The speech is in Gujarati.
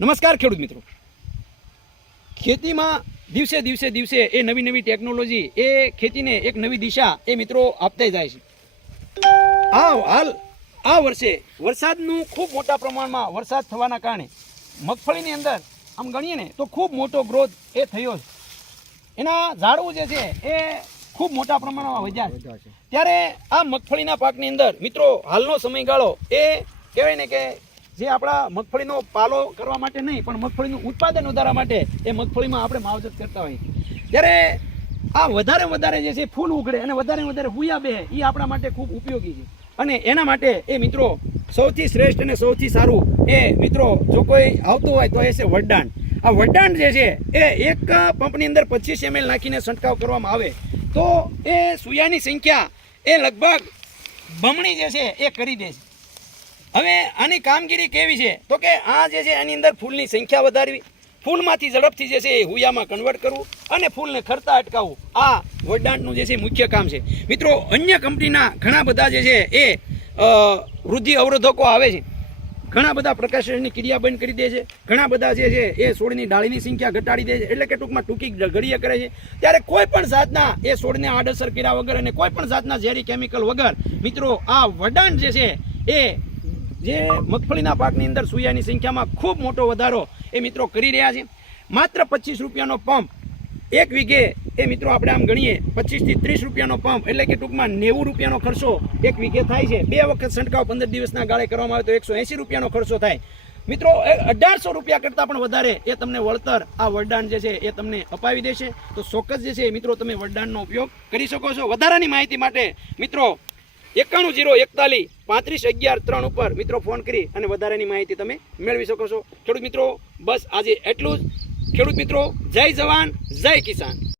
નમસ્કાર ખેડૂત મિત્રો. ખેતીમાં દિવસે દિવસે દિવસે એ નવી નવી ટેકનોલોજી એ ખેતીને એક નવી દિશા એ મિત્રો આપતા જાય છે. આ હાલ આ વર્ષે વરસાદનું ખૂબ મોટા પ્રમાણમાં વરસાદ થવાના કારણે મગફળીની અંદર આમ ગણીએ ને તો ખૂબ મોટો ગ્રોથ એ થયો છે. એના ઝાડવું જે છે એ ખૂબ મોટા પ્રમાણમાં વધ્યા છે. ત્યારે આ મગફળીના પાકની અંદર મિત્રો હાલનો સમયગાળો એ કહેવાય ને કે જે આપણા મગફળીનો પાલો કરવા માટે નહીં, પણ મગફળીનું ઉત્પાદન વધારવા માટે એ મગફળીમાં આપણે માવજત કરતા હોઈએ ત્યારે આ વધારે વધારે જે છે ફૂલ ઉઘડે અને વધારે વધારે હુયા બે એ આપણા માટે ખૂબ ઉપયોગી છે. અને એના માટે એ મિત્રો સૌથી શ્રેષ્ઠ અને સૌથી સારું એ મિત્રો જો કોઈ આવતું હોય તો એ છે વડદાન આ વડદાન જે છે એ એક પંપની અંદર પચીસ એમએલ નાખીને છંટકાવ કરવામાં આવે તો એ સુયાની સંખ્યા એ લગભગ બમણી જે છે એ કરી દે છે. હવે આની કામગીરી કેવી છે? તો કે આ જે છે એની અંદર ફૂલની સંખ્યા વધારવી, ફૂલમાંથી ઝડપથી જે છે એ હુયામાં કન્વર્ટ કરવું અને ફૂલને ખરતા અટકાવવું. આ વડદાંતનું જે છે મુખ્ય કામ છે. મિત્રો, અન્ય કંપનીના ઘણા બધા જે છે એ વૃદ્ધિ અવરોધકો આવે છે. ઘણા બધા પ્રકાશનની ક્રિયા બંધ કરી દે છે. ઘણા બધા જે છે એ છોડની ડાળીની સંખ્યા ઘટાડી દે છે. એટલે કે ટૂંકમાં ટૂંકી ઘડીએ કરે છે. ત્યારે કોઈ પણ જાતના એ છોડને આડઅસર કર્યા વગર અને કોઈ પણ જાતના ઝેરી કેમિકલ વગર મિત્રો, આ વડાણ જે છે એ જે મગફળીના પાકની અંદર સુયાની સંખ્યામાં ખૂબ મોટો વધારો એ મિત્રો કરી રહ્યા છે. માત્ર પચીસ રૂપિયાનો પંપ એક વીઘે એ મિત્રો આપણે આમ ગણીએ, પચીસથી ત્રીસ રૂપિયાનો પંપ એટલે કે ટૂંકમાં નેવું રૂપિયાનો ખર્ચો એક વીઘે થાય છે. બે વખત છંટકાવ પંદર દિવસના ગાળે કરવામાં આવે તો એકસો એંસી રૂપિયાનો ખર્ચો થાય. મિત્રો અઢારસો રૂપિયા કરતાં પણ વધારે એ તમને વળતર આ વરદાન જે છે એ તમને અપાવી દેશે. તો ચોક્કસ જે છે મિત્રો તમે વરદાનનો ઉપયોગ કરી શકો છો. વધારાની માહિતી માટે મિત્રો એકાણું જીરો એકતાલીસ પાંત્રીસ અગિયાર ત્રણ ઉપર મિત્રો ફોન કરી અને વધારાની માહિતી તમે મેળવી શકો છો. ખેડૂત મિત્રો, બસ આજે એટલું જ. ખેડૂત મિત્રો, જય જવાન, જય કિસાન.